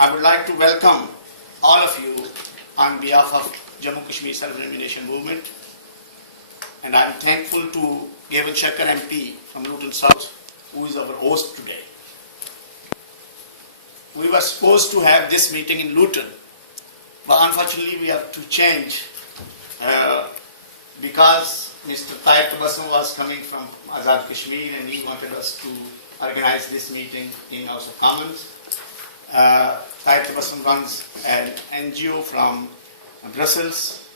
I would like to welcome all of you on behalf of Jammu Kashmir Self-Determination Movement, and I am thankful to George Galloway MP from Luton South, who is our host today. We were supposed to have this meeting in Luton, but unfortunately we have to change because Mr. Tariq was coming from Azad Kashmir and he wanted us to organize this meeting in House of Commons. Tariq runs an NGO from Brussels.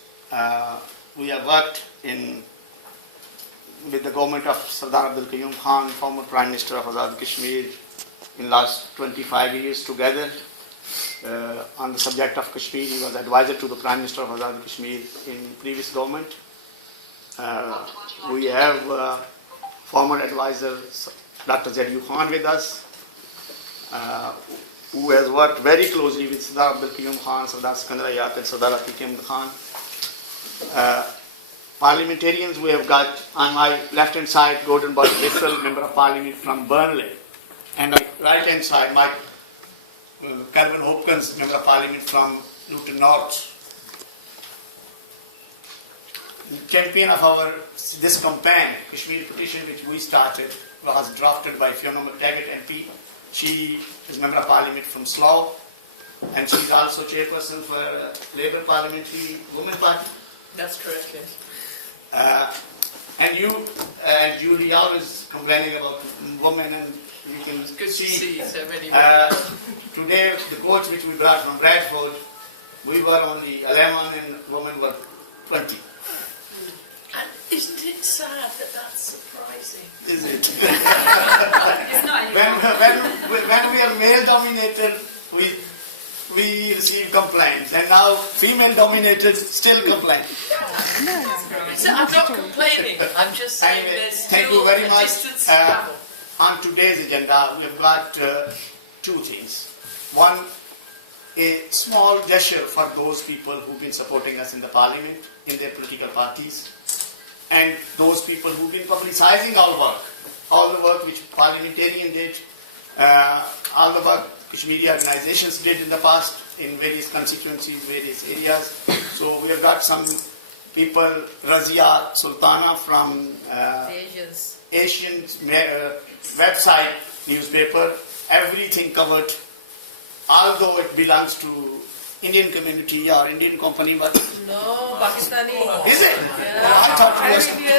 We have worked with the government of Sardar Abdul Qayyum Khan, former Prime Minister of Azad Kashmir, in last 25 years together. On the subject of Kashmir, he was advisor to the Prime Minister of Azad Kashmir in previous government. We have former advisor Dr. Z.U. Khan with us, who has worked very closely with Sardar Abdul Qayyum Khan, Sardar Sikandar Hayat and Sardar Atiq Ahmed Khan. Parliamentarians, we have got on my left hand side Gordon Bissell, Member of Parliament from Burnley, and on my right hand side Mike Calvin Hopkins, Member of Parliament from Luton North. The campaign of this campaign, Kashmir petition, which we started, was drafted by Fiona McTaggart MP. She is Member of Parliament from Slough, and she is also chairperson for Labour Parliamentary Women Party. That's correct, yes. And Julie always complaining about women, and you can It's good see. to see so many Today, the coach which we brought from Bradford, we were only 11 and women were 20. And isn't it sad that that's surprising? Is it? It's not anymore. when we are male dominated, we receive complaints, and now female dominated still complain. So I'm not complaining, I'm just saying there's Thank you still very a much. distance to travel. On today's agenda, we have got two things. One, a small gesture for those people who've been supporting us in the parliament, in their political parties, and those people who've been publicizing all the work which parliamentarians did, all the work Kashmiri organizations did in the past in various constituencies, various areas. So we have got some people, Razia Sultana from Asian website, newspaper, everything covered, although it belongs to Indian community or Indian company, but No, Pakistani. is it? Yeah. I thought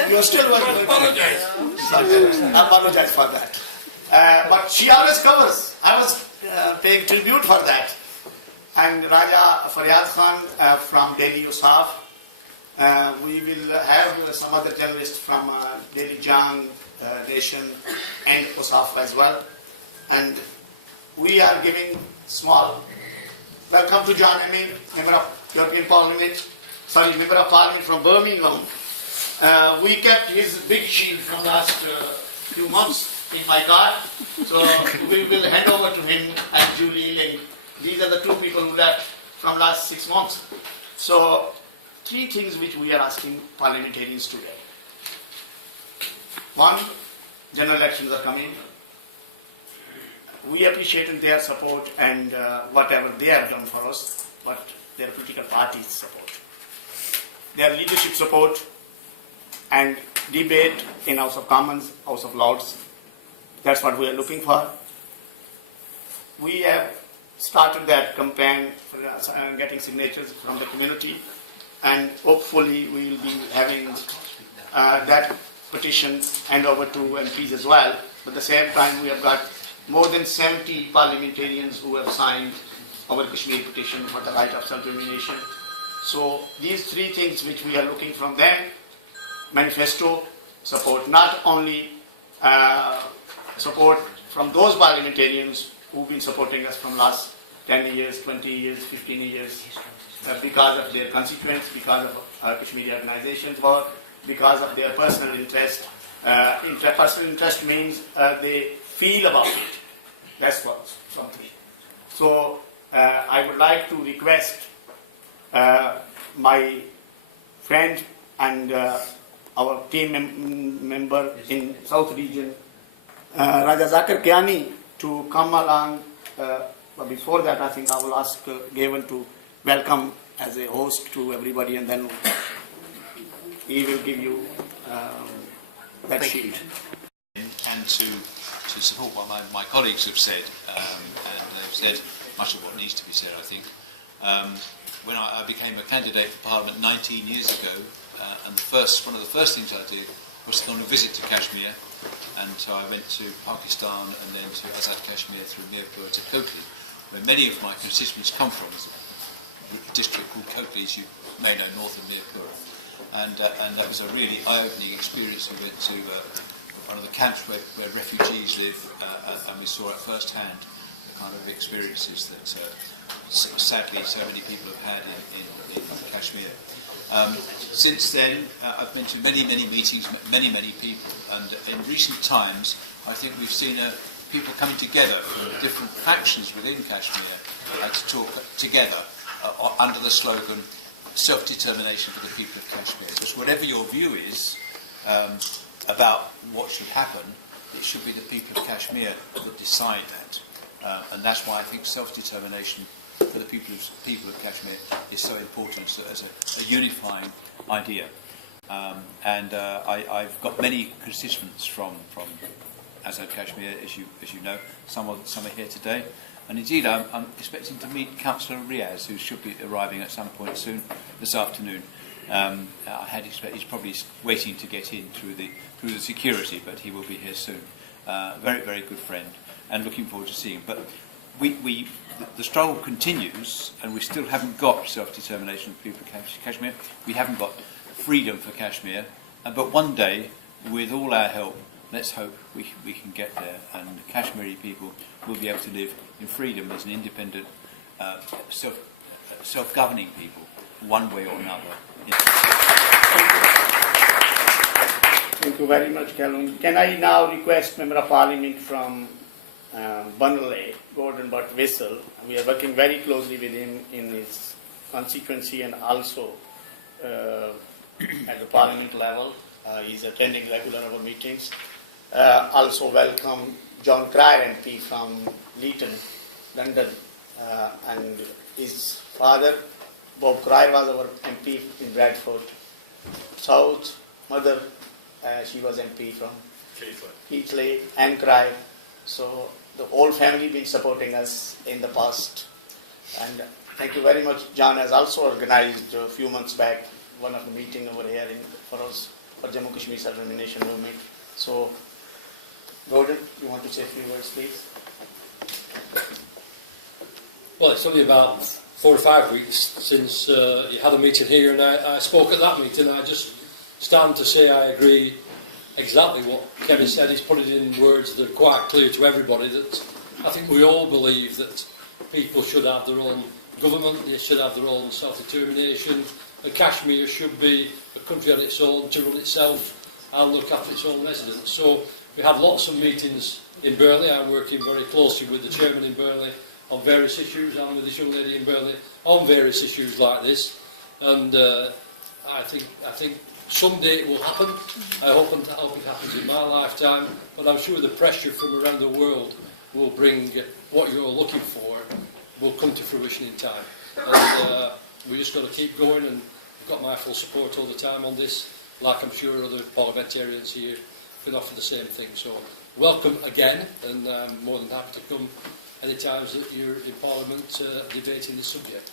you were still working. I apologize for that. But she always covers. I was paying tribute for that. And Raja Faryad Khan from Delhi Usaf. We will have some other journalists from Delhi Jang, Nation and Usaf as well. And we are giving small welcome to John Amin, Member of European Parliament, Member of Parliament from Birmingham. We kept his big shield from last few months in my car, so we will hand over to him and Julie Ling. These are the two people who left from last 6 months. So, three things which we are asking parliamentarians today. One, general elections are coming. We appreciate their support and whatever they have done for us, but their political parties' support, their leadership support, and debate in House of Commons, House of Lords. That's what we are looking for. We have started that campaign for getting signatures from the community, and hopefully we will be having that petition hand over to MPs as well. But at the same time, we have got more than 70 parliamentarians who have signed our Kashmir petition for the right of self-determination. So these three things which we are looking from them: manifesto support, not only support from those parliamentarians who've been supporting us from last 10 years, 20 years, 15 years, because of their constituents, because of Kashmiri organizations' work, because of their personal interest. Personal interest means they feel about it. That's what something. So I would like to request my friend and our team member in South Region, Raja Zakir Kiani, to come along But before that, I think I will ask Gavin to welcome as a host to everybody, and then he will give you that sheet. And to support what my colleagues have said, and they've said much of what needs to be said, I think. When I became a candidate for Parliament 19 years ago, and one of the first things I did was to go on a visit to Kashmir, and so I went to Pakistan and then to Azad Kashmir through Mirpur to Kotli, where many of my constituents come from. There's a district called Kotli, as you may know, north of Mirpur. And that was a really eye-opening experience. We went to one of the camps where refugees live, and we saw at first hand the kind of experiences that sadly so many people have had in Kashmir. Since then, I've been to many meetings, many people, and in recent times I think we've seen people coming together from different factions within Kashmir to talk together under the slogan self-determination for the people of Kashmir. Because whatever your view is about what should happen, it should be the people of Kashmir that decide that. And that's why I think self-determination for the people of Kashmir is so important as a unifying idea. I've got many constituents from Azad Kashmir, as you know. Some are here today. And indeed, I'm expecting to meet Councillor Riaz, who should be arriving at some point soon this afternoon. I had expected, he's probably waiting to get in through the security, but he will be here soon. Very good friend, and looking forward to seeing him. But the struggle continues, and we still haven't got self-determination for the people of Kashmir. We haven't got freedom for Kashmir. But one day, with all our help, let's hope we can get there, and the Kashmiri people will be able to live in freedom as an independent, self-governing people, one way or another. Thank you very much, Calum. Can I now request Member of Parliament from Bunley, Gordon Butt Whistle? We are working very closely with him in his constituency and also at the Parliament level. He's attending regular our meetings. Also welcome John Cryer MP from Leeton, London, and his father, Bob Cryer, was our MP in Bradford South. Mother, she was MP from Keighley and Cryer. So the whole family been supporting us in the past. And thank you very much. John has also organized a few months back one of the meeting over here for us for Jammu Kashmir self-determination movement. So, Gordon, you want to say a few words, please? Well, it's only about 4 or 5 weeks since you had a meeting here, and I spoke at that meeting. I just stand to say I agree exactly what Kevin said. He's put it in words that are quite clear to everybody, that I think we all believe that people should have their own government, they should have their own self-determination, and Kashmir should be a country on its own to run itself and look after its own residents. So we had lots of meetings in Burnley. I'm working very closely with the chairman in Burnley on various issues, and with this young lady in Burnley on various issues like this. And I think someday it will happen. I hope it happens in my lifetime, but I'm sure the pressure from around the world will bring what you're looking for will come to fruition in time. And we just got to keep going, and I've got my full support all the time on this, like I'm sure other parliamentarians here can offer the same thing. So welcome again, and I'm more than happy to come any times that you're in Parliament debating this subject.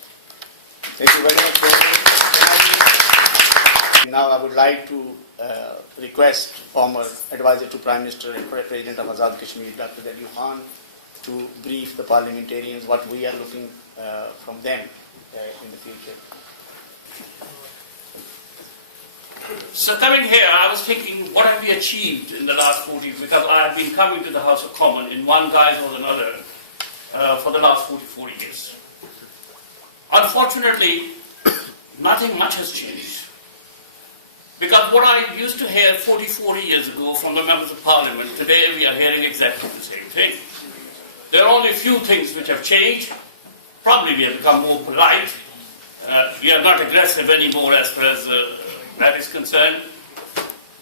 Thank you very much. Now I would like to request former advisor to Prime Minister and President of Azad Kashmir, Dr. Delhi Khan, to brief the parliamentarians what we are looking from them in the future. So coming here, I was thinking, what have we achieved in the last 40 years? Because I have been coming to the House of Commons in one guise or another for the last 40 years. Unfortunately, nothing much has changed. Because what I used to hear 40 years ago from the members of Parliament, today we are hearing exactly the same thing. There are only a few things which have changed. Probably we have become more polite. We are not aggressive anymore as far as that is concerned.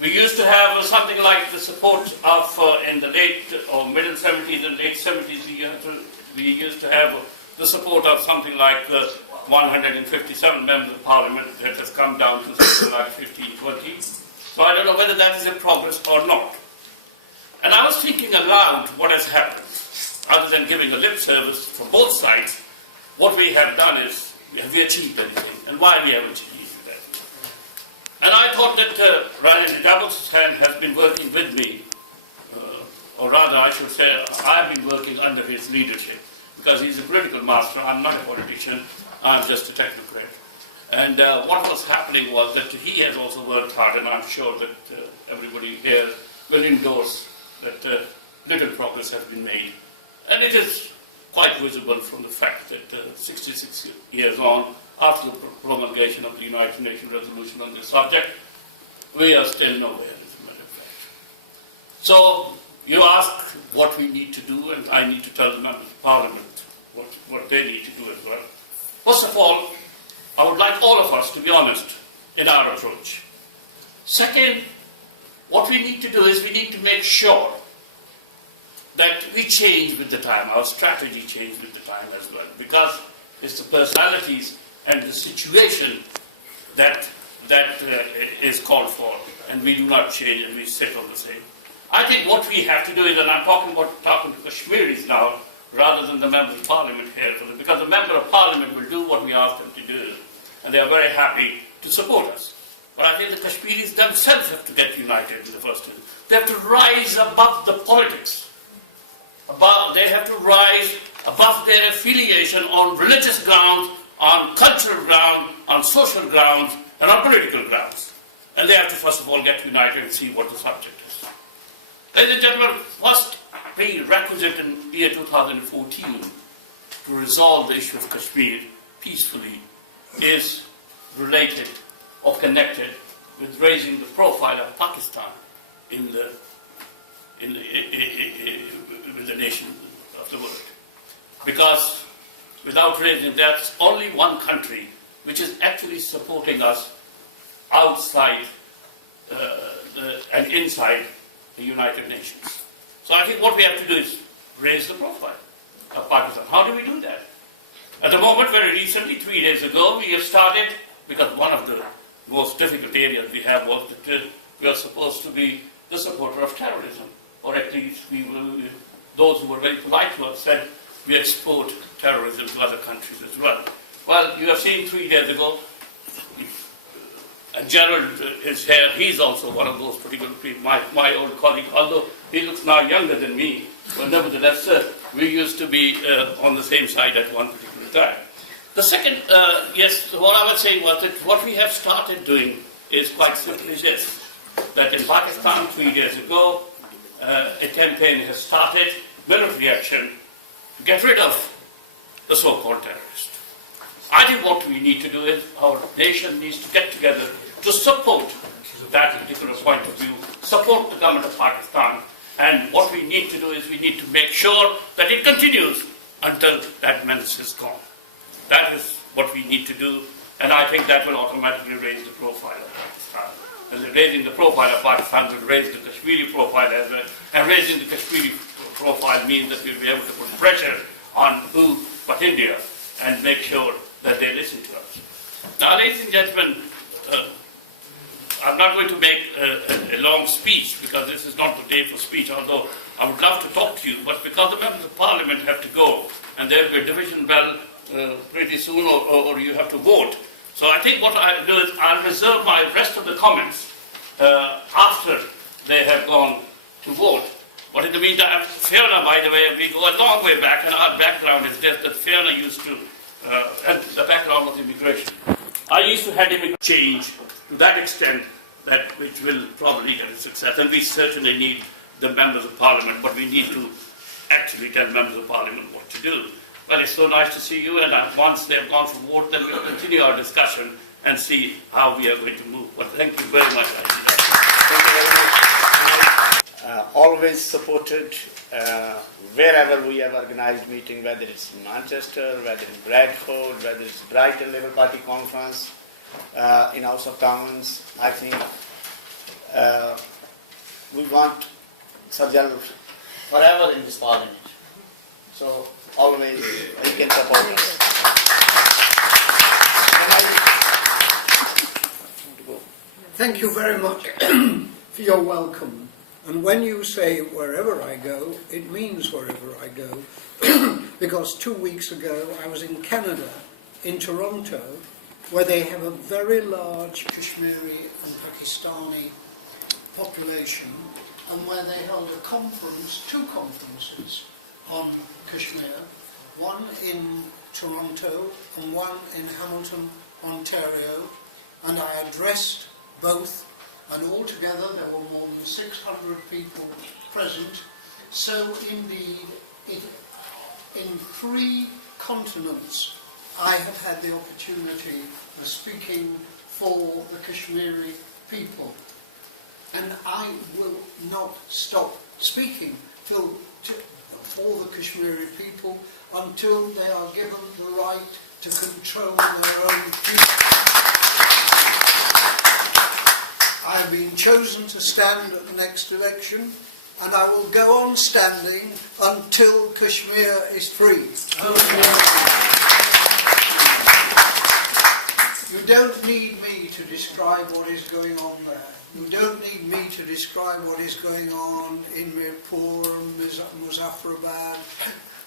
We used to have something like the support of in the late or middle 70s and late 70s, we had to We used to have the support of something like 157 members of parliament. That has come down to something like 15, 20. So I don't know whether that is in progress or not. And I was thinking aloud what has happened. Other than giving a lip service from both sides, what we have done is, have we achieved anything? And why we haven't achieved that? And I thought that Raja Najabat Hussain has been working with me, or rather I should say, I've been working under his leadership, because he's a political master. I'm not a politician, I'm just a technocrat. And what was happening was that he has also worked hard, and I'm sure that everybody here will endorse that little progress has been made. And it is quite visible from the fact that 66 years on, after the promulgation of the United Nations resolution on this subject, we are still nowhere, as a matter of fact. So you ask what we need to do, and I need to tell the members of Parliament what they need to do as well. First of all, I would like all of us to be honest in our approach. Second, what we need to do is we need to make sure that we change with the time, our strategy change with the time as well, because it's the personalities and the situation that is called for, and we do not change and we sit on the same. I think what we have to do is, and I'm talking to Kashmiris now, rather than the members of parliament here, because the member of parliament will do what we ask them to do, and they are very happy to support us. But I think the Kashmiris themselves have to get united in the first instance. They have to rise above the politics. They have to rise above their affiliation on religious grounds, on cultural grounds, on social grounds, and on political grounds. And they have to first of all get united and see what the subject is. Ladies and gentlemen, first prerequisite in year 2014 to resolve the issue of Kashmir peacefully is related or connected with raising the profile of Pakistan in the nation of the world. Because without raising that, it's only one country which is actually supporting us outside and inside the United Nations. So I think what we have to do is raise the profile of Pakistan. How do we do that? At the moment, very recently, 3 days ago, we have started, because one of the most difficult areas we have was that we are supposed to be the supporter of terrorism, or at least those who were very polite to us said we export terrorism to other countries as well. Well, you have seen 3 days ago, and Gerald is here, he's also one of those particular people, my old colleague, although he looks now younger than me, but nevertheless, we used to be on the same side at one particular time. The second, yes, what I was saying was that what we have started doing is quite simply this, that in Pakistan 3 days ago, a campaign has started, military action, to get rid of the so-called terrorists. I think what we need to do is our nation needs to get together to support that particular point of view, support the government of Pakistan, and what we need to do is we need to make sure that it continues until that menace is gone. That is what we need to do, and I think that will automatically raise the profile of Pakistan. And raising the profile of Pakistan will raise the Kashmiri profile as well, and raising the Kashmiri profile means that we'll be able to put pressure on who but India and make sure that they listen to us. Now, ladies and gentlemen, I'm not going to make a long speech because this is not the day for speech, although I would love to talk to you, but because the members of parliament have to go and there will be a division bell pretty soon or you have to vote. So I think what I'll do is I'll reserve my rest of the comments after they have gone to vote. But in the meantime, Fiona, by the way, we go a long way back, and our background is this, that Fiona used to, and the background was immigration. I used to head immigration change to that extent that which will probably get a success. And we certainly need the members of parliament, but we need to actually tell members of parliament what to do. Well, it's so nice to see you, and once they've gone for vote, then we'll continue our discussion and see how we are going to move. But thank you very much. Thank you very much. Always supported wherever we have organized meeting, whether it's in Manchester, whether in Bradford, whether it's Brighton Labour Party conference, in House of Commons. I think we want Sarjan forever in this parliament. So always you can support us. Thank you very much for your welcome. And when you say wherever I go, it means wherever I go. Because 2 weeks ago I was in Canada, in Toronto, where they have a very large Kashmiri and Pakistani population, and where they held a conference, 2 conferences on Kashmir, one in Toronto and one in Hamilton, Ontario, and I addressed both, and altogether there were more than 600 people present. So indeed, in 3 continents I have had the opportunity of speaking for the Kashmiri people. And I will not stop speaking for the Kashmiri people until they are given the right to control their own future. I have been chosen to stand at the next election, and I will go on standing until Kashmir is free. You don't need me to describe what is going on there. You don't need me to describe what is going on in Mirpur and Muzaffarabad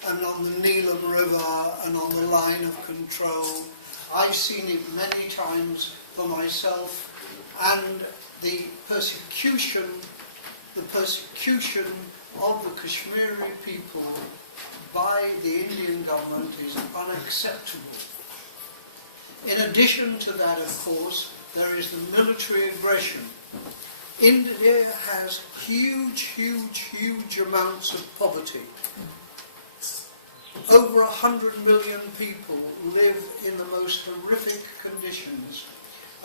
and on the Neelam River and on the line of control. I've seen it many times for myself, and the persecution of the Kashmiri people by the Indian government is unacceptable. In addition to that, of course, there is the military aggression. India has huge amounts of poverty. Over 100 million people live in the most horrific conditions,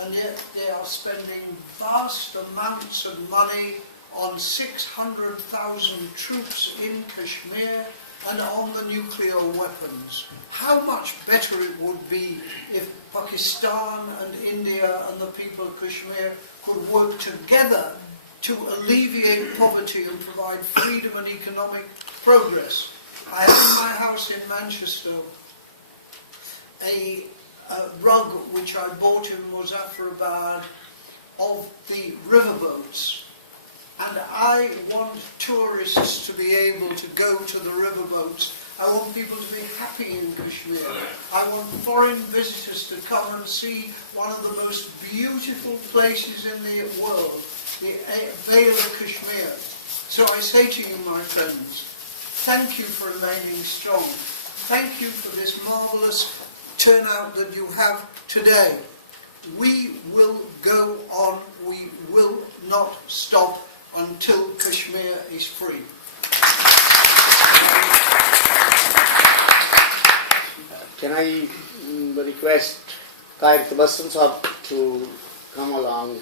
and yet they are spending vast amounts of money on 600,000 troops in Kashmir and on the nuclear weapons. How much better it would be if Pakistan and India and the people of Kashmir could work together to alleviate poverty and provide freedom and economic progress. I have in my house in Manchester a rug which I bought in Muzaffarabad of the riverboats. And I want tourists to be able to go to the riverboats. I want people to be happy in Kashmir. I want foreign visitors to come and see one of the most beautiful places in the world, the Vale of Kashmir. So I say to you, my friends, thank you for remaining strong. Thank you for this marvellous turnout that you have today. We will go on. We will not stop until Kashmir is free. Can I request Tariq Sahab to come along?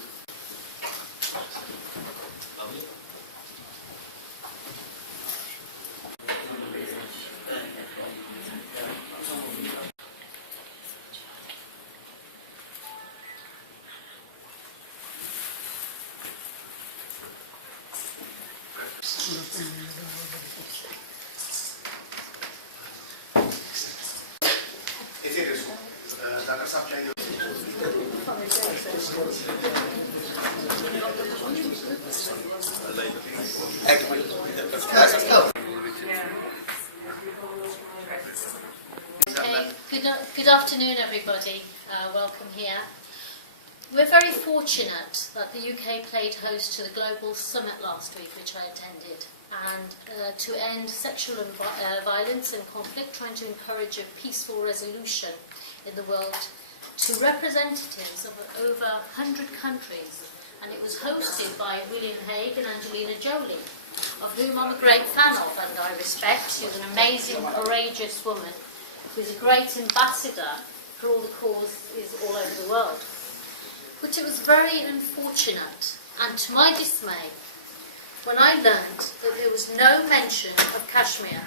Good afternoon, everybody. Welcome here. We're very fortunate that the UK played host to the Global Summit last week, which I attended, and to end sexual violence and conflict, trying to encourage a peaceful resolution in the world, to representatives of over 100 countries, and it was hosted by William Hague and Angelina Jolie, of whom I'm a great fan of and I respect. She's an amazing, courageous woman who's a great ambassador for all the causes all over the world. But it was very unfortunate, and to my dismay, when I learned that there was no mention of Kashmir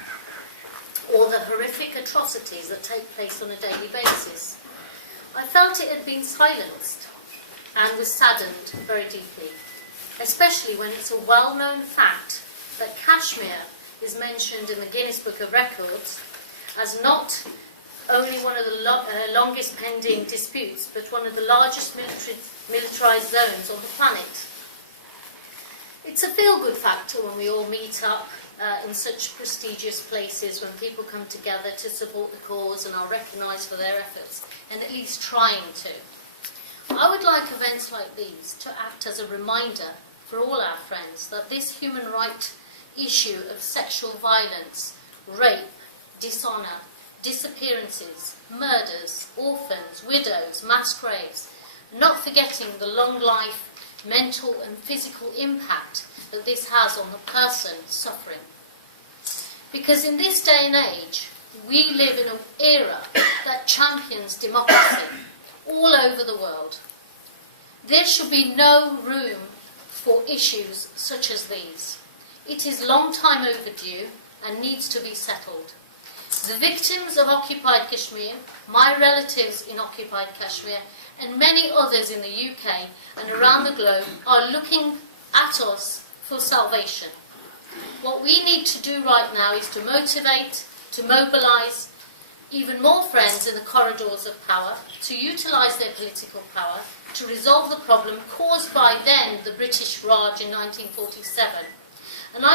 or the horrific atrocities that take place on a daily basis. I felt it had been silenced and was saddened very deeply, especially when it's a well-known fact that Kashmir is mentioned in the Guinness Book of Records as not only one of the longest pending disputes, but one of the largest militarised zones on the planet. It's a feel-good factor when we all meet up in such prestigious places, when people come together to support the cause and are recognised for their efforts, and at least trying to. I would like events like these to act as a reminder for all our friends that this human right issue of sexual violence, rape, dishonour, disappearances, murders, orphans, widows, mass graves, not forgetting the long life, mental and physical impact that this has on the person suffering. Because in this day and age, we live in an era that champions democracy all over the world. There should be no room for issues such as these. It is long time overdue and needs to be settled. The victims of occupied Kashmir, my relatives in occupied Kashmir, and many others in the UK and around the globe are looking at us for salvation. What we need to do right now is to motivate, to mobilise even more friends in the corridors of power, to utilise their political power, to resolve the problem caused by then the British Raj in 1947. And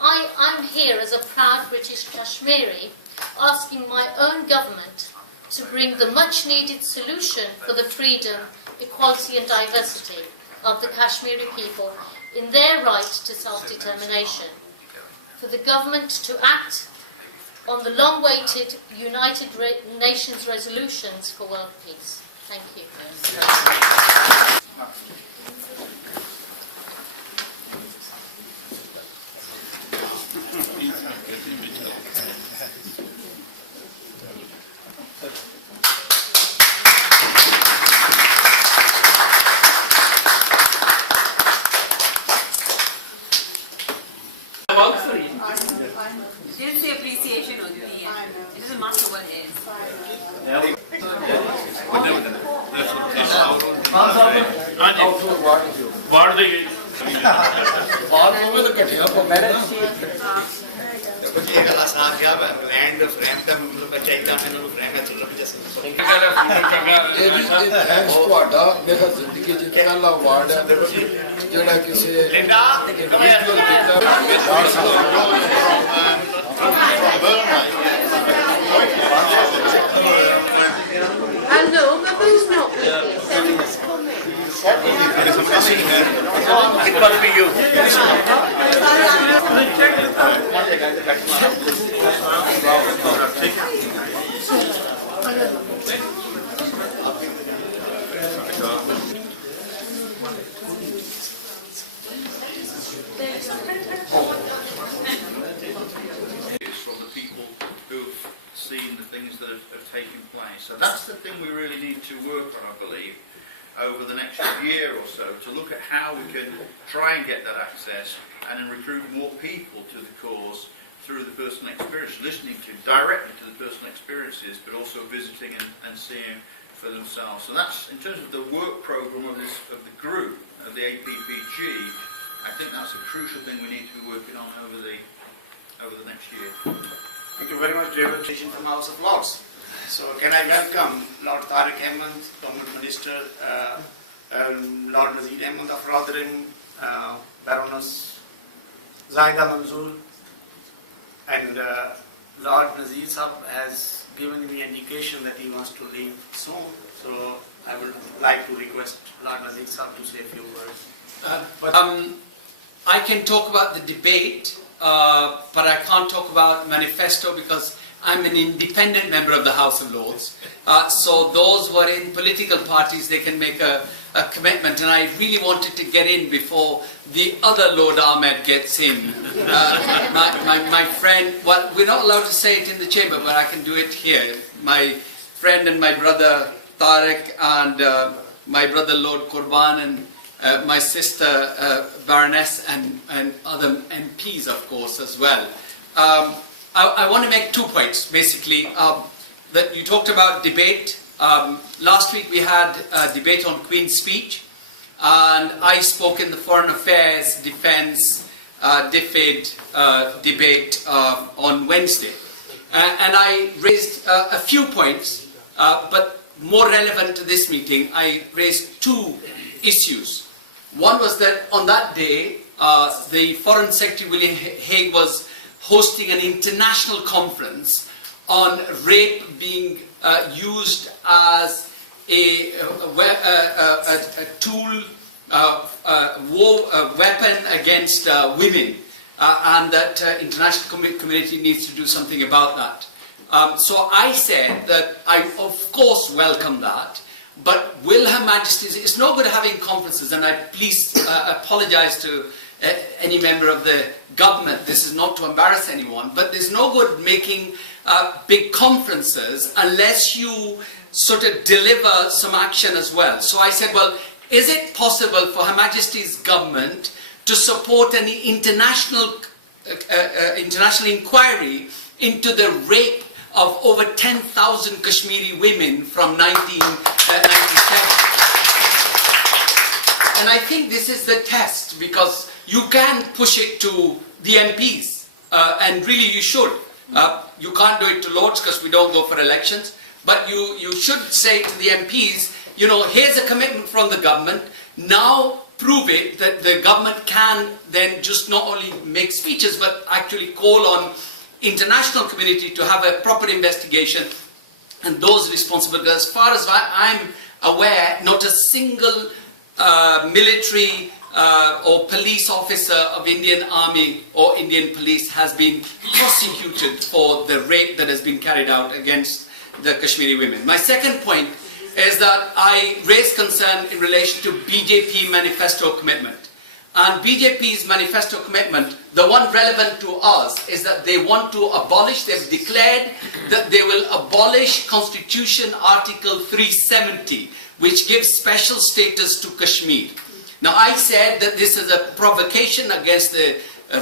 I'm here as a proud British Kashmiri, asking my own government to bring the much needed solution for the freedom, equality and diversity of the Kashmiri people in their right to self-determination. For the government to act on the long-awaited United Nations resolutions for world peace. Thank you. दिल से appreciation होती है. It doesn't matter what it is. Ward देगी ये गला साफ गया and frame का बच्चा एकदम है ना फ्रेम है चल रहा है जैसे थैंक्स ਤੁਹਾਡਾ ਮੇਰਾ ਜ਼ਿੰਦਗੀ ਚ ਪਹਿਲਾ ਅਵਾਰਡ ਹੈ ਜਿਹੜਾ ਕਿਸੇ Hello, but who's not with you? Someone's coming. It must be you. From the people who've seen the things that have taken place. So that's the thing we really need to work on, I believe, over the next year or so, to look at how we can try and get that access and then recruit more people to the cause through the personal experience, listening to directly to the personal experiences, but also visiting and seeing for themselves. So that's, in terms of the work programme of the group, of the APPG, I think that's a crucial thing we need to be working on over the next year. Thank you very much, David. From House of Lords. So can I welcome Lord Tariq Ahmed, Government Minister, Lord Nazir Ahmed of Rotherham, Baroness Zaida Manzoor, and Lord Nazir Sahab has given me indication that he wants to leave soon. So I would like to request Lord Nazir Sahab to say a few words. I can talk about the debate, but I can't talk about manifesto because I'm an independent member of the House of Lords. So those who are in political parties, they can make a commitment. And I really wanted to get in before the other Lord Ahmed gets in. My friend, well, we're not allowed to say it in the chamber, but I can do it here. My friend and my brother Tariq and my brother Lord Qurban and my sister Baroness and other MPs, of course, as well. I want to make 2 points, basically. That you talked about debate. Last week we had a debate on Queen's speech, and I spoke in the Foreign Affairs, Defence, DFID debate on Wednesday. and I raised a few points, but more relevant to this meeting, I raised two issues. One was that on that day, the Foreign Secretary William Hague was hosting an international conference on rape being used as a tool, weapon against women, and that international community needs to do something about that. So I said that I of course welcome that, but will Her Majesty, it's no good having conferences, and I please apologize to any member of the government, this is not to embarrass anyone, but there's no good making big conferences unless you sort of deliver some action as well. So I said, well, is it possible for Her Majesty's government to support an international inquiry into the rape of over 10,000 Kashmiri women from 1997? And I think this is the test, because you can push it to the MPs, and really you should. You can't do it to Lords because we don't go for elections, but you should say to the MPs, you know, here's a commitment from the government, now prove it that the government can then just not only make speeches but actually call on international community to have a proper investigation, and those responsible. As far as I'm aware, not a single military or police officer of Indian Army or Indian Police has been prosecuted for the rape that has been carried out against the Kashmiri women. My second point is that I raised concern in relation to BJP manifesto commitment. And BJP's manifesto commitment, the one relevant to us, is that they want to abolish, they've declared that they will abolish Constitution Article 370, which gives special status to Kashmir. Now I said that this is a provocation against the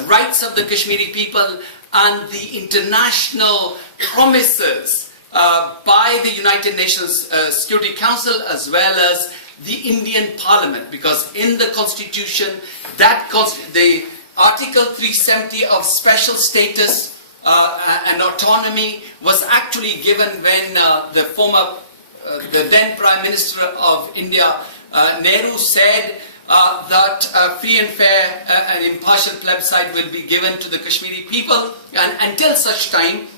rights of the Kashmiri people and the international promises by the United Nations Security Council as well as the Indian Parliament, because in the Constitution, the Article 370 of special status and autonomy was actually given when the then Prime Minister of India, Nehru, said that free and fair and impartial plebiscite will be given to the Kashmiri people, and until such time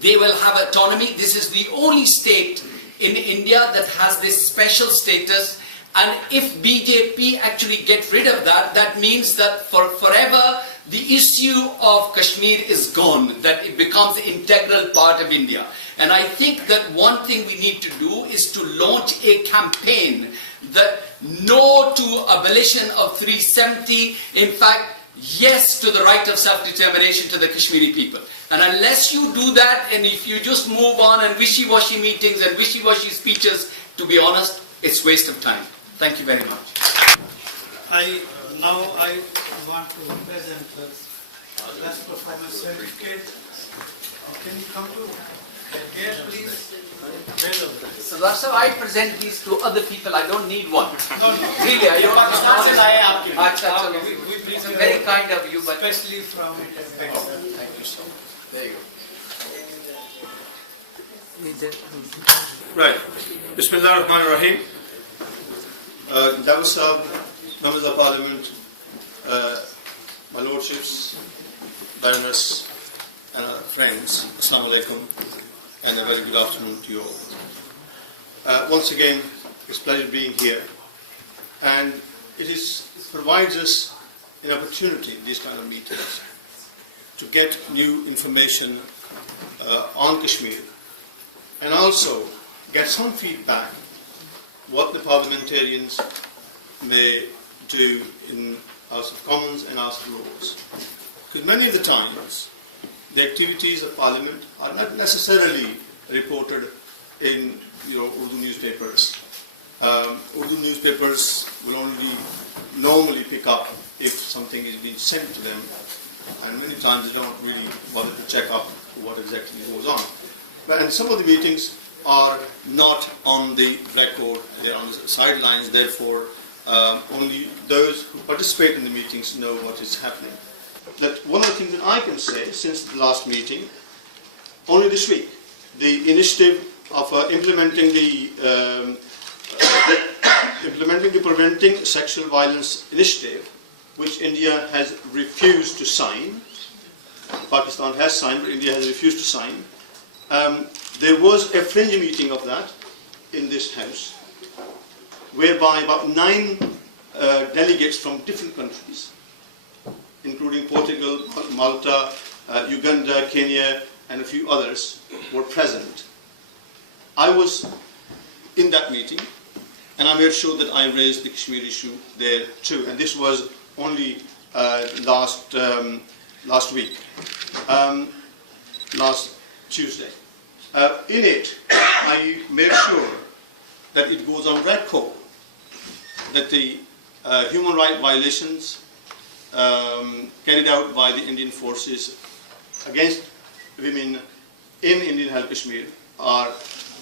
they will have autonomy. This is the only state in India that has this special status, and if BJP actually get rid of that, that means that for forever the issue of Kashmir is gone, that it becomes an integral part of India. And I think that one thing we need to do is to launch a campaign that no to abolition of 370, in fact, yes to the right of self-determination to the Kashmiri people. And unless you do that, and if you just move on and wishy-washy meetings and wishy-washy speeches, to be honest, it's waste of time. Thank you very much. Now I want to present the best performance certificate. Can you come to here, please? So that's how I present these to other people. I don't need one. No. Really, I don't. We present very kind of you, but especially from thank you so much. There you go. Right. Bismillahirrahmanirrahim. That was members of Parliament, my lordships, baroness, and friends. Assalamu alaikum, and a very good afternoon to you all. Once again, it's a pleasure being here, and it provides us an opportunity, these kind of meetings, to get new information on Kashmir, and also get some feedback what the parliamentarians may do in House of Commons and House of Lords. Because many of the times, the activities of Parliament are not necessarily reported in Urdu newspapers. Urdu newspapers will only normally pick up if something is being sent to them, and many times they don't really bother to check up what exactly goes on. And some of the meetings are not on the record, they're on the sidelines, therefore only those who participate in the meetings know what is happening. That one of the things that I can say since the last meeting, only this week, the initiative of implementing the Preventing Sexual Violence Initiative, which India has refused to sign. Pakistan has signed, but India has refused to sign. There was a fringe meeting of that in this house, whereby about 9 delegates from different countries, including Portugal, Malta, Uganda, Kenya, and a few others, were present. I was in that meeting, and I made sure that I raised the Kashmir issue there too. And this was only last week, last Tuesday. In it, I made sure that it goes on record that the human rights violations carried out by the Indian forces against women in Indian held Kashmir are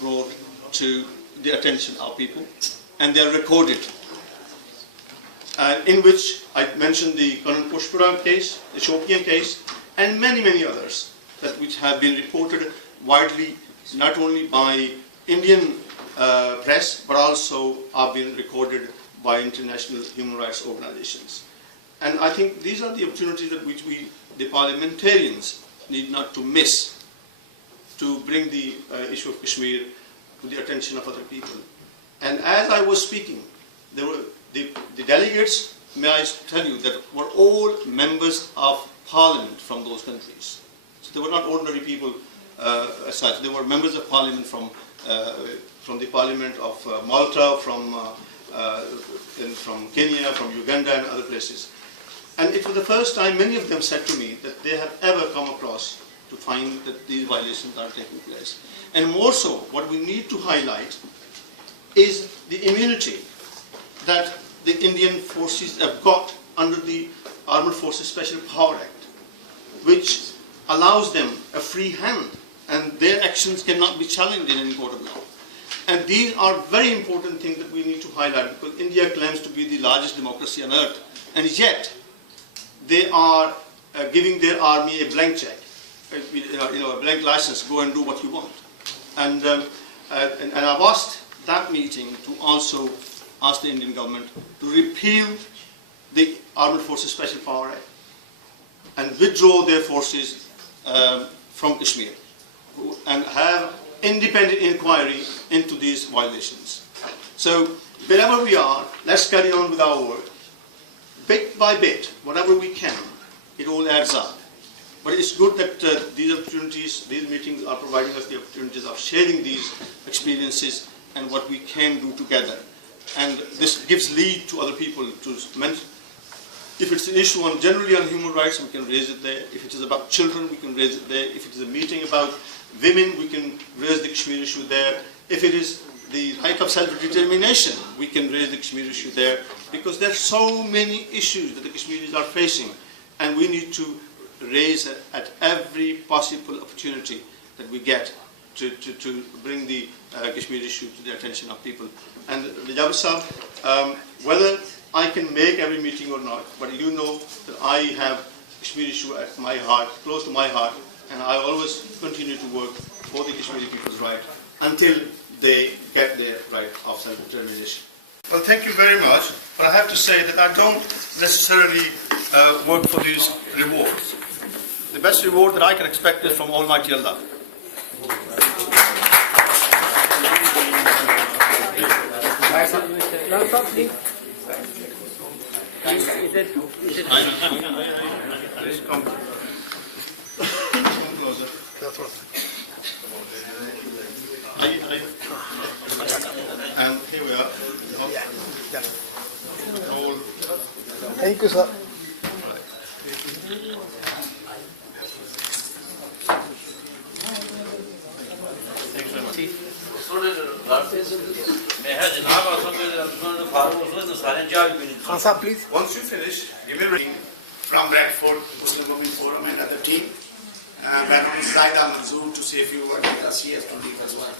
brought to the attention of people, and they are recorded. In which I mentioned the Colonel Pushpara case, the Shopian case, and many, many others which have been reported widely, not only by Indian press, but also have been recorded by international human rights organizations. And I think these are the opportunities that which we, the parliamentarians, need not to miss to bring the issue of Kashmir to the attention of other people. And as I was speaking, there were the delegates, may I tell you, that were all members of parliament from those countries. So they were not ordinary people as such. They were members of parliament from the parliament of Malta, from Kenya, from Uganda, and other places. And it was the first time many of them said to me that they have ever come across to find that these violations are taking place. And more so, what we need to highlight is the immunity that the Indian forces have got under the Armed Forces Special Power Act, which allows them a free hand, and their actions cannot be challenged in any court of law. And these are very important things that we need to highlight, because India claims to be the largest democracy on earth, and yet they are giving their army a blank check, a blank license, go and do what you want. And I've asked that meeting to also ask the Indian government to repeal the Armed Forces Special Power Act and withdraw their forces from Kashmir and have independent inquiry into these violations. So wherever we are, let's carry on with our work. Bit by bit, whatever we can, it all adds up. But it's good that these opportunities, these meetings are providing us the opportunities of sharing these experiences and what we can do together. And this gives lead to other people to mention. If it's an issue generally on human rights, we can raise it there. If it is about children, we can raise it there. If it is a meeting about women, we can raise the Kashmir issue there. If it is the right of self-determination, we can raise the Kashmir issue there. Because there are so many issues that the Kashmiris are facing, and we need to raise it at every possible opportunity that we get to bring the Kashmir issue to the attention of people. And Najabat Sahab, whether I can make every meeting or not, but you know that I have Kashmir issue at my heart, close to my heart, and I always continue to work for the Kashmiri people's right until they get their right of self-determination. Well, thank you very much, but I have to say that I don't necessarily work for these rewards. The best reward that I can expect is from Almighty Allah. Please come closer. And here we are. All. Thank you, sir. Please. Once you finish, give me a ring from Bradford, Muslim Women Forum and other team. Madam Zaida Manzoor to say a few words because she has to leave as well.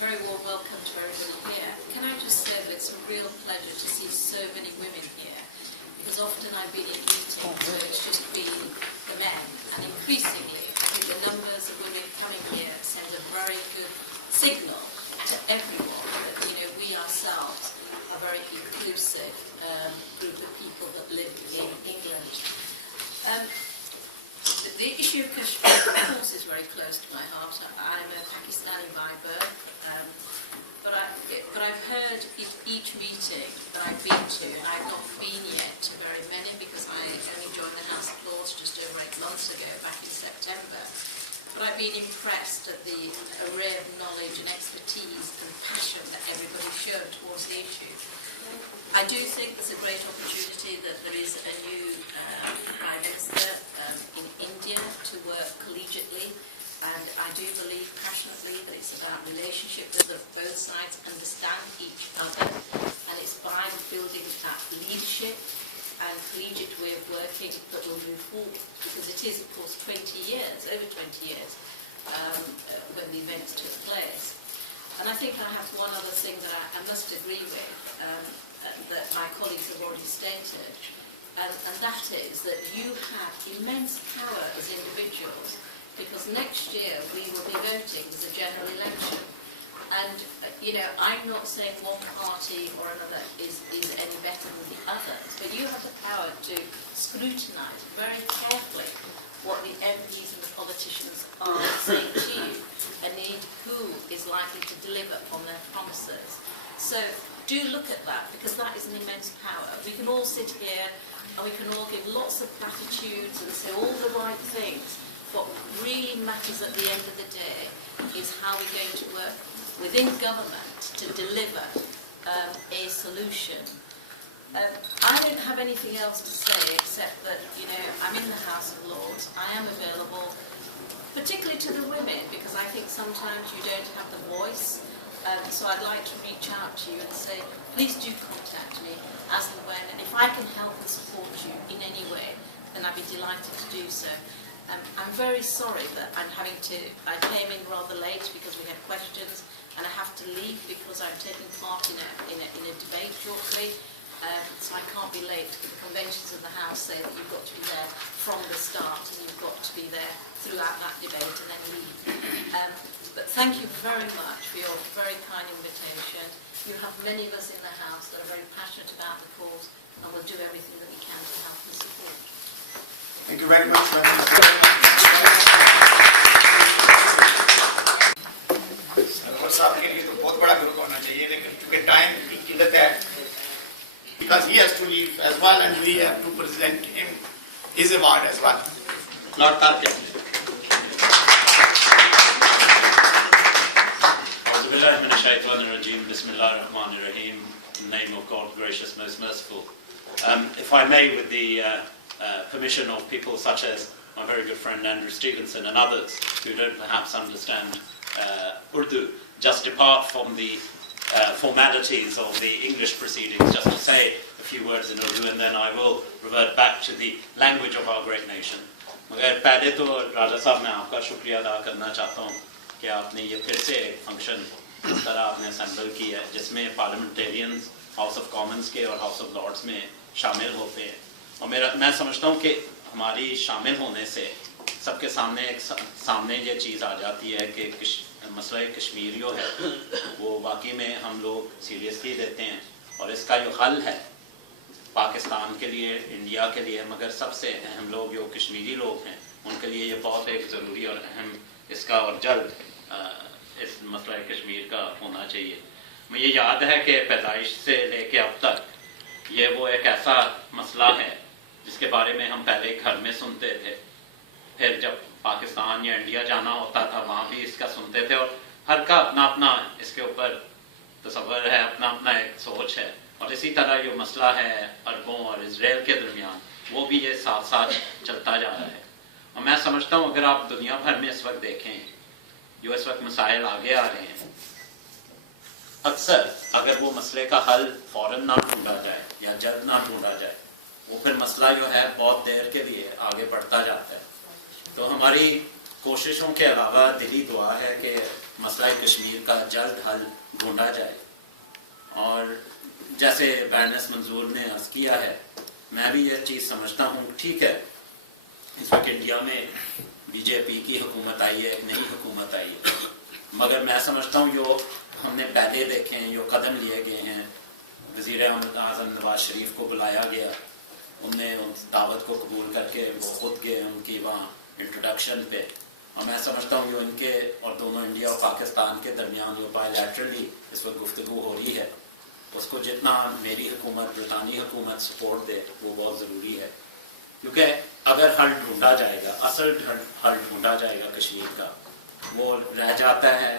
Very warm welcome to everybody here. Can I just say that it's a real pleasure to see so many women here because often I've been in meetings where it's just been the men, and increasingly I think the numbers of women coming here send a very good signal to everyone that, you know, we ourselves are a very inclusive group of people that live in England. The issue of Kashmir, of course, is very close to my heart. I'm a Pakistani by birth, but I've heard each meeting that I've been to. I've not been yet to very many because I only joined the House of Lords just over 8 months ago, back in September. But I've been impressed at the array of knowledge and expertise and passion that everybody showed towards the issue. I do think there's a great opportunity that there is a new Prime Minister in India to work collegiately, and I do believe passionately that it's about relationship with both sides, understand each other, and it's by building that leadership and collegiate way of working that will move forward, because it is, of course, 20 years, over 20 years, when the events took place. And I think I have one other thing that I must agree with, that my colleagues have already stated, and that is that you have immense power as individuals, because next year we will be voting as a general election. And, you know, I'm not saying one party or another is any better than the others, but you have the power to scrutinise very carefully what the MPs and the politicians are saying to you, and who is likely to deliver on their promises. So do look at that, because that is an immense power. We can all sit here and we can all give lots of platitudes and say all the right things. What really matters at the end of the day is how we're going to work within government to deliver a solution. I don't have anything else to say except that, you know, I'm in the House of Lords. I am available, particularly to the women, because I think sometimes you don't have the voice. So I'd like to reach out to you and say, please do contact me as and when, and if I can help and support you in any way, then I'd be delighted to do so. I'm very sorry that I came in rather late because we had questions, and I have to leave because I'm taking part in a debate shortly. So I can't be late, because the conventions of the House say that you've got to be there from the start, and you've got to be there throughout that debate and then leave. But thank you very much for your very kind invitation. You have many of us in the House that are very passionate about the cause, and we'll do everything that we can to help and support. Thank you very much. साहब के लिए तो बहुत बड़ा group होना चाहिए, लेकिन क्योंकि टाइम की किल्लत है, because he has to leave as well, and we have to present him his award as well. Lord Tariq. Bismillahirrahmanirrahim. In the name of God, gracious, most merciful. If I may, with the permission of people such as my very good friend Andrew Stevenson and others who don't perhaps understand Urdu, just depart from the formalities of the English proceedings just to say a few words in Urdu, and then I will revert back to the language of our great nation. मगर पहले तो राजा साहब मैं आपका शुक्रिया अदा करना चाहता हूँ कि आपने ये फिर से एक फंक्शन इस तरह आपने असेंबल किया है जिसमें पार्लियामेंटेरियंस हाउस ऑफ कॉमन्स के और हाउस ऑफ लॉर्ड्स में शामिल होते हैं, और मैं समझता हूँ कि हमारी शामिल होने से सबके सामने ये चीज़ आ जाती है कि मसला कश्मीर जो है वो वाकई में हम लोग सीरियसली लेते हैं, और इसका जो हल है पाकिस्तान के लिए, इंडिया के लिए, मगर सबसे अहम लोग जो कश्मीरी लोग हैं उनके लिए ये बहुत एक ज़रूरी और अहम इसका और जल्द इस मसला कश्मीर का होना चाहिए। मुझे याद है कि पैदाइश से लेके अब तक ये वो एक ऐसा मसला है जिसके बारे में हम पहले घर में सुनते थे, फिर जब पाकिस्तान या इंडिया जाना होता था वहाँ भी इसका सुनते थे, और हर का अपना अपना इसके ऊपर तस्वर है, अपना अपना एक सोच है, और इसी तरह जो मसला है अरबों और इजराइल के दरमियान वो भी ये साथ साथ चलता जा रहा है। और मैं समझता हूँ अगर आप दुनिया भर में इस वक्त देखें जो इस वक्त मसाइल आगे आ रहे हैं, अक्सर अगर वो मसले का हल फौरन ना ढूंढा जाए या जल्द ना ढूंढा जाए, वो फिर मसला जो है बहुत देर के लिए आगे बढ़ता जाता है। तो हमारी कोशिशों के अलावा दिली दुआ है कि मसला कश्मीर का जल्द हल ढूंढा जाए, और जैसे बैरनेस मंजूर ने अर्ज़ किया है मैं भी ये चीज़ समझता हूँ, ठीक है इस वक्त इंडिया में बीजेपी की हुकूमत आई है, एक नई हुकूमत आई है, मगर मैं समझता हूँ जो हमने पहले देखे हैं, जो कदम लिए गए हैं, वज़ीर आज़म नवाज शरीफ को बुलाया गया, उनने उस दावत को कबूल करके वो खुद गए उनकी वहाँ इंट्रोडक्शन पे, और मैं समझता हूँ जो इनके और दोनों इंडिया और पाकिस्तान के दरमियान जो बायलैटरली इस वक्त गुफ्तगू हो रही है, उसको जितना मेरी हुकूमत, ब्रितानी हुकूमत सपोर्ट दे वो बहुत ज़रूरी है, क्योंकि अगर हल ढूंढा जाएगा, असल हल ढूंढा जाएगा कश्मीर का, वो रह जाता है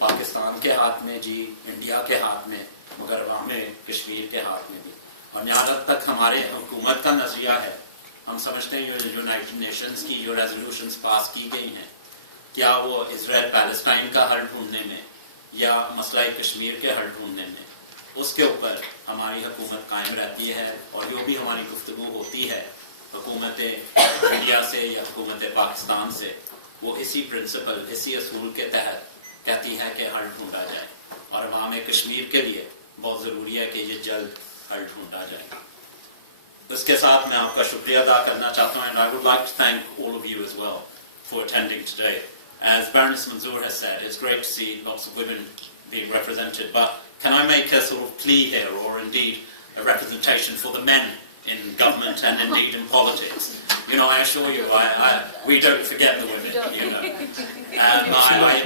पाकिस्तान के हाथ में जी, इंडिया के हाथ में, मगर हमें कश्मीर के हाथ में भी। और यहाँ तक हमारे हुकूमत का नज़रिया है, हम समझते हैं जो यूनाइटेड नेशंस की जो रेजोल्यूशंस पास की गई हैं, क्या वो इजराइल पैलेस्टाइन का हल ढूंढने में या मसला कश्मीर के हल ढूंढने में, उसके ऊपर हमारी हुकूमत कायम रहती है। और जो भी हमारी गुफ्तगू होती है हुकूमत इंडिया से या हुकूमत पाकिस्तान से, वो इसी प्रिंसिपल, इसी असूल के तहत कहती है कि हल ढूंढा जाए, और अवाम कश्मीर के लिए बहुत ज़रूरी है कि ये जल्द हल ढूंढा जाए। उसके साथ मैं आपका शुक्रिया अदा करना चाहता हूँ, and I would like to thank all of you as well for attending today. As Baroness Manzoor has said, it's great to see lots of women being represented, but can I make a sort of plea here, or indeed a representation for the men in government and indeed in politics? You know, I assure you, we don't forget the women, you know. And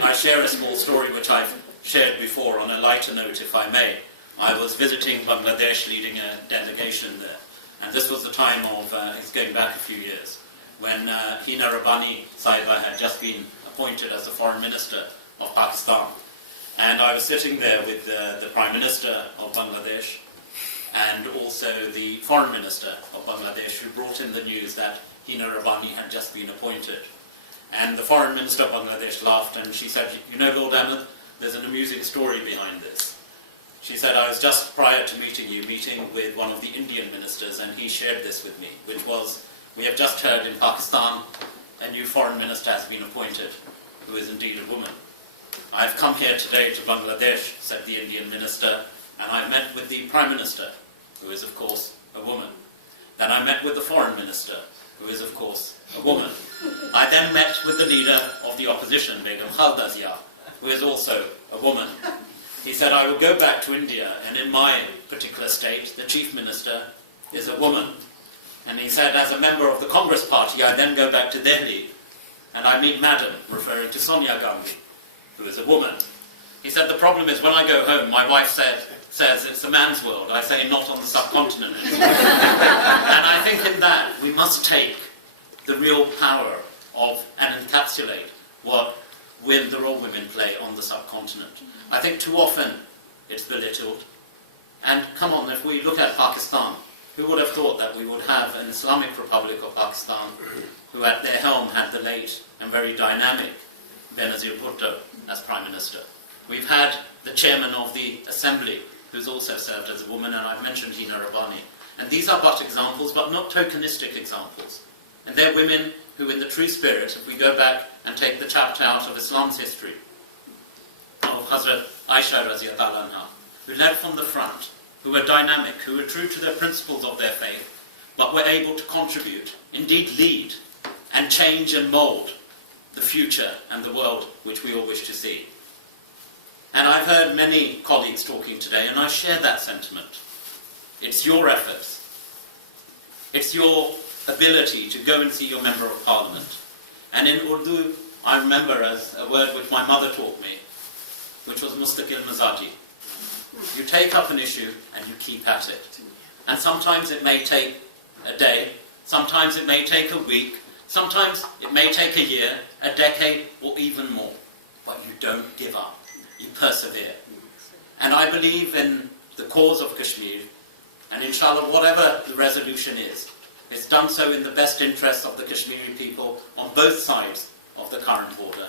I share a small story which I've shared before on a lighter note, if I may. I was visiting Bangladesh, leading a delegation there. And this was the time of, it's going back a few years, when Hina Rabbani Sahiba had just been appointed as the Foreign Minister of Pakistan. And I was sitting there with the Prime Minister of Bangladesh and also the Foreign Minister of Bangladesh, who brought in the news that Hina Rabbani had just been appointed. And the Foreign Minister of Bangladesh laughed and she said, you know, Lord Ahmed, there's an amusing story behind this. She said, I was just prior to meeting you, meeting with one of the Indian ministers, and he shared this with me, which was, we have just heard in Pakistan, a new foreign minister has been appointed, who is indeed a woman. I've come here today to Bangladesh, said the Indian minister, and I met with the Prime Minister, who is of course a woman. Then I met with the Foreign Minister, who is of course a woman. I then met with the leader of the opposition, Begum Khalda Zia, who is also a woman. He said, I will go back to India, and in my particular state, the Chief Minister is a woman. And he said, as a member of the Congress Party, I then go back to Delhi, and I meet Madam, referring to Sonia Gandhi, who is a woman. He said, the problem is when I go home, my wife says it's a man's world. I say, not on the subcontinent. And I think in that, we must take the real power of and encapsulate what the role women play on the subcontinent. I think too often it's belittled. And come on, if we look at Pakistan, who would have thought that we would have an Islamic Republic of Pakistan who at their helm had the late and very dynamic Benazir Bhutto as Prime Minister. We've had the chairman of the Assembly who's also served as a woman, and I've mentioned Hina Rabbani. And these are but examples, but not tokenistic examples. And they're women who in the true spirit, if we go back and take the chapter out of Islam's history, of Hazrat Aisha Raziyallahu anha, who led from the front, who were dynamic, who were true to the principles of their faith, but were able to contribute, indeed lead, and change and mould the future and the world which we all wish to see. And I've heard many colleagues talking today, and I share that sentiment. It's your efforts. It's your ability to go and see your Member of Parliament. And in Urdu, I remember as a word which my mother taught me, which was mustaqil mazaji. You take up an issue and you keep at it. And sometimes it may take a day, sometimes it may take a week, sometimes it may take a year, a decade, or even more. But you don't give up. You persevere. And I believe in the cause of Kashmir, and inshallah, whatever the resolution is, it's done so in the best interests of the Kashmiri people on both sides of the current border,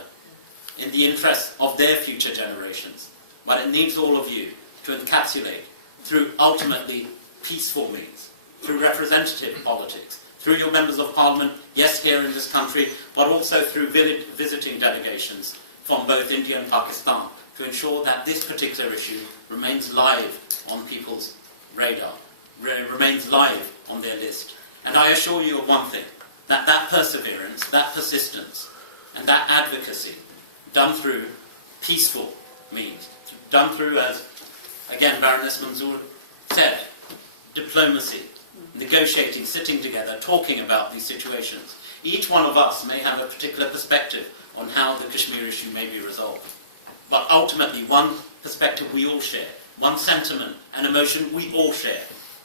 in the interests of their future generations. But it needs all of you to encapsulate through ultimately peaceful means, through representative politics, through your members of parliament, yes, here in this country, but also through visiting delegations from both India and Pakistan, to ensure that this particular issue remains live on people's radar. remains live on their list. And I assure you of one thing, that that perseverance, that persistence, and that advocacy, done through peaceful means, done through, as again Baroness Manzoor said, diplomacy, negotiating, sitting together, talking about these situations. Each one of us may have a particular perspective on how the Kashmir issue may be resolved. But ultimately, one perspective we all share, one sentiment and emotion we all share,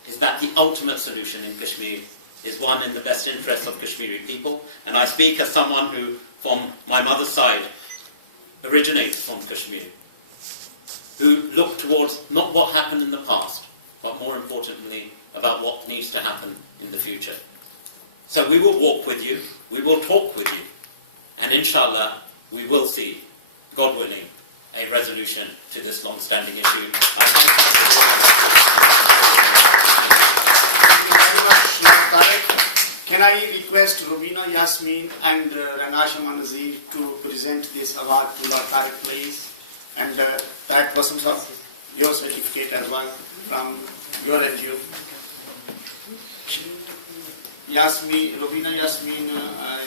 is that the ultimate solution in Kashmir is one in the best interests of Kashmiri people. And I speak as someone who, from my mother's side, originates from Kashmir, who look towards not what happened in the past, but more importantly, about what needs to happen in the future. So we will walk with you, we will talk with you, and inshallah, we will see, God willing, a resolution to this long-standing issue. Thank you very much, Tariq. Can I request Rubina Yasmin and Nazir to present this award to Lord Tariq, please? And that person, your certificate as well from your NGO. Yasmin, Rubina Yasmin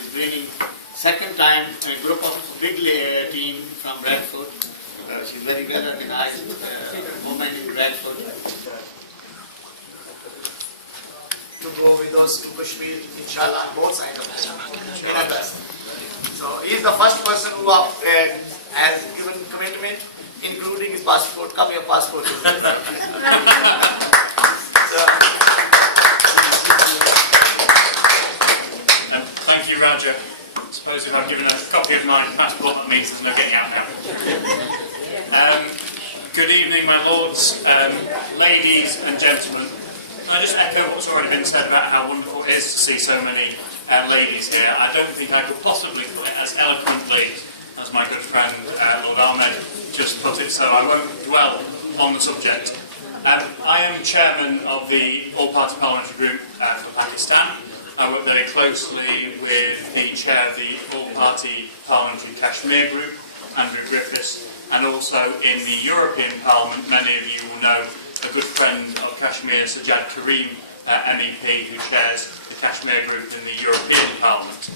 is bringing second time a group of big team from Bradford. She's very well organized woman in Bradford. To go with us to Kashmir, inshallah, on both sides of the in August. So he is the first person who has given commitment, including his passport, copy of passport. Thank you, Raja. I suppose if I've given a copy of my passport, that means there's no getting out now. Good evening, my lords, ladies and gentlemen. I just echo what's already been said about how wonderful it is to see so many ladies here. I don't think I could possibly put it as eloquently as my good friend Lord Ahmed just put it, so I won't dwell on the subject. I am chairman of the All-Party Parliamentary Group for Pakistan. I work very closely with the chair of the All-Party Parliamentary Kashmir Group, Andrew Griffiths, and also in the European Parliament, many of you will know a good friend of Kashmir, Sajjad Karim MEP, who chairs the Kashmir Group in the European Parliament.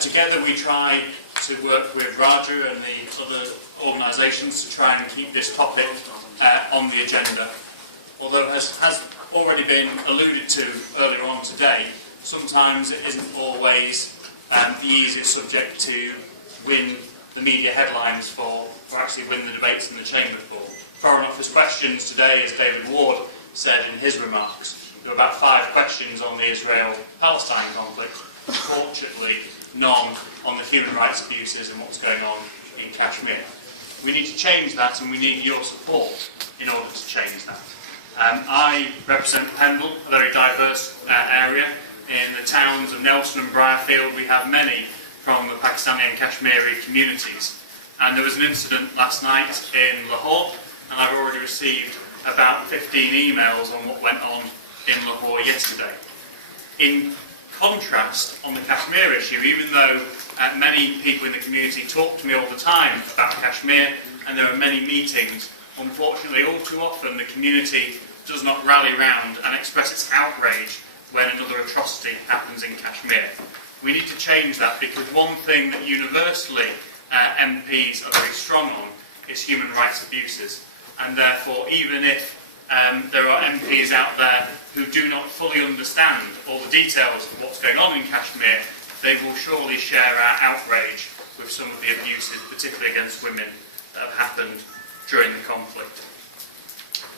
Together we try to work with Raja and the other organisations to try and keep this topic on the agenda. Although, as has already been alluded to earlier on today, sometimes it isn't always the easiest subject to win the media headlines for, or actually win the debates in the chamber for. Foreign Office questions today, as David Ward said in his remarks, there were about 5 questions on the Israel-Palestine conflict. Unfortunately, none on the human rights abuses and what's going on in Kashmir. We need to change that, and we need your support in order to change that. I represent Pendle, a very diverse area. In the towns of Nelson and Briarfield, we have many from the Pakistani and Kashmiri communities. And there was an incident last night in Lahore, and I've already received about 15 emails on what went on in Lahore yesterday. In contrast, on the Kashmir issue, even though many people in the community talk to me all the time about Kashmir, and there are many meetings, unfortunately, all too often the community does not rally round and express its outrage when another atrocity happens in Kashmir. We need to change that, because one thing that universally MPs are very strong on is human rights abuses. And therefore, even if there are MPs out there who do not fully understand all the details of what's going on in Kashmir, they will surely share our outrage with some of the abuses, particularly against women, that have happened during the conflict.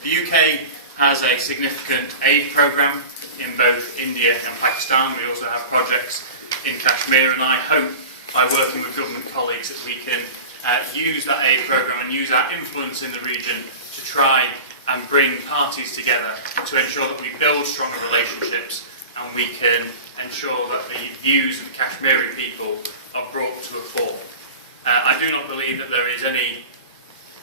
The UK has a significant aid programme in both India and Pakistan. We also have projects in Kashmir, and I hope, by working with government colleagues, that we can use that aid programme and use our influence in the region to try and bring parties together to ensure that we build stronger relationships and we can ensure that the views of the Kashmiri people are brought to a fore. I do not believe that there is any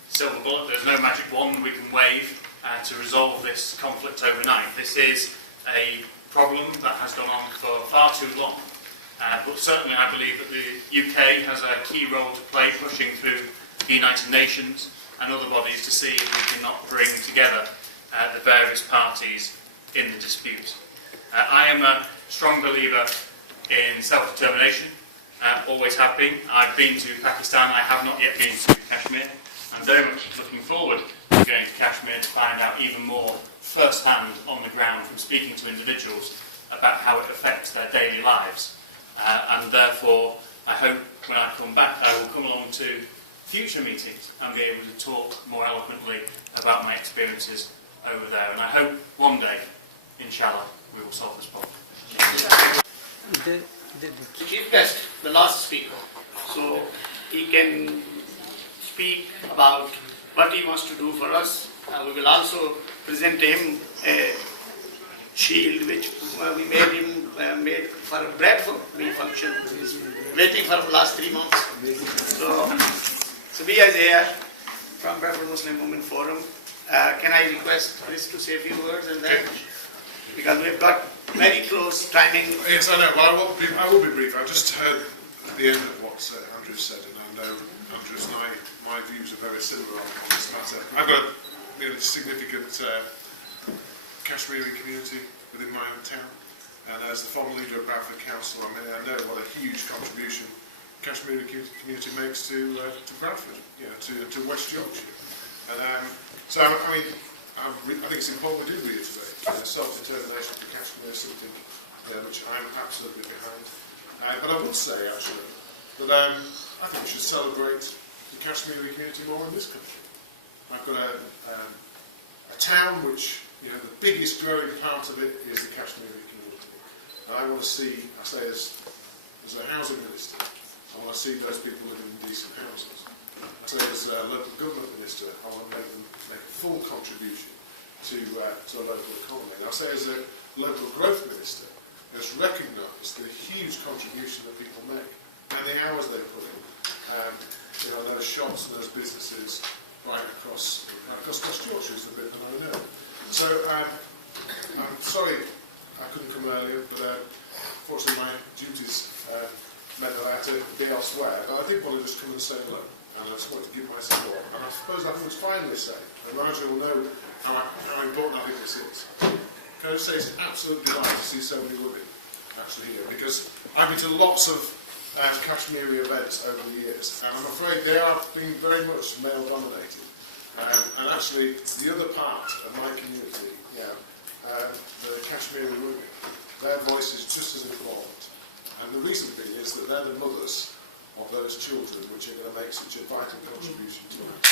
silver bullet, there's no magic wand we can wave to resolve this conflict overnight. This is a problem that has gone on for far too long. But certainly I believe that the UK has a key role to play, pushing through the United Nations and other bodies to see if we cannot bring together the various parties in the dispute. I am a strong believer in self-determination, always have been. I've been to Pakistan, I have not yet been to Kashmir. I'm very much looking forward to going to Kashmir to find out even more first-hand on the ground from speaking to individuals about how it affects their daily lives. And therefore, I hope when I come back I will come along to future meetings and be able to talk more eloquently about my experiences over there. And I hope one day, inshallah, we will solve this problem. The chief guest, the last speaker, so he can speak about what he wants to do for us. We will also present him a shield which we made him made for a bread function. He's waiting for the last 3 months. So Bia is here from Bradford Muslim Women Forum. Can I request Chris to say a few words and then, because we've got very close timing. Yes, I know. Well, I will be brief. I just heard at the end of what Andrew said, and I know Andrew's and my views are very similar on this matter. I've got a significant Kashmiri community within my own town, and as the former leader of Bradford Council, I know what a huge contribution Kashmiri community makes to Bradford, to West Yorkshire. And so, I think it's important we do reiterate self-determination for Kashmir is something which I'm absolutely behind. But I would say, actually, that I think we should celebrate the Kashmiri community more in this country. I've got a town which, the biggest growing part of it is the Kashmiri community. And I want to see, I say as a housing minister, I want to see those people living in decent houses. I say as a local government minister, I want to make them make a full contribution to a local economy. And I say as a local growth minister, let's recognise the huge contribution that people make and the hours they put in. Those shops and those businesses right across West Yorkshire is the bit that I know. So I'm sorry I couldn't come earlier, but fortunately my duties meant that I had to be elsewhere. But I did want to just come and say hello, and I just wanted to give my support. And I suppose I would finally say, and Raja will know how important I think this is. Can I just say it's absolutely delight to see so many women actually here, because I've been to lots of Kashmiri events over the years, and I'm afraid they are being very much male-dominated. And actually, the other part of my community, the Kashmiri women, their voice is just as important. And the reason being is that they're the mothers of those children which are going to make such a vital contribution to us.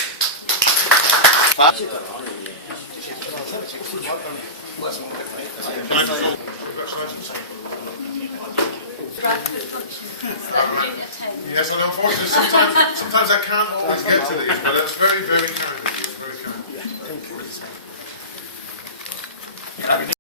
Yes, and unfortunately, sometimes I can't always get to these, but that's very, very kind of you. Very kind. Thank you.